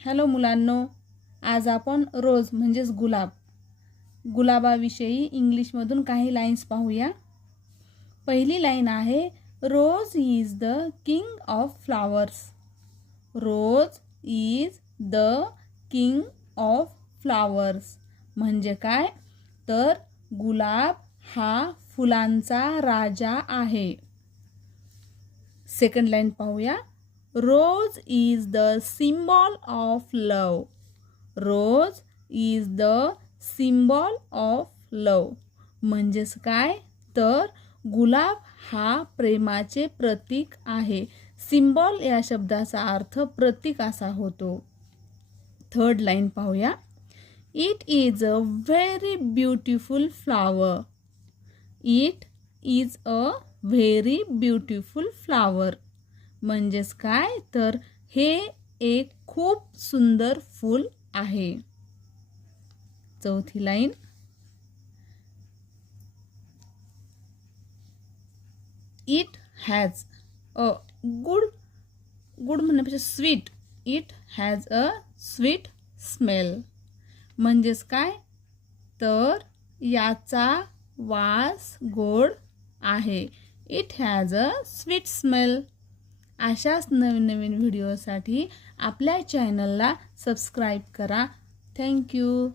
Hello मुलांनो, आज आपण रोज म्हणजेच गुलाबाविषयी इंग्लिशमधून काही लाईन्स पाहूया। पहिली लाईन आहे, rose is the king of flowers. Rose is the king of flowers म्हणजे काय, तर गुलाब हा फुलांचा राजा आहे। सेकंड लाईन पाहूया, rose is the symbol of love. Rose is the symbol of love म्हणजेच काय, तर गुलाब हा प्रेमाचे प्रतीक आहे। सिम्बॉल या शब्दाचा अर्थ प्रतीक असा होतो। थर्ड लाईन पाहूया, it is a very beautiful flower. It is a very beautiful flower म्हणजेच काय, तर हे एक खूप सुंदर फूल आहे। चौथी line, it has a good म्हणण्यापेक्षा sweet, it has a sweet smell म्हणजेच काय, तर याचा वास गोड आहे। It has a sweet smell. अशाच नवीन नवीन व्हिडिओसाठी आपल्या चॅनलला सबस्क्राईब करा। थँक्यू।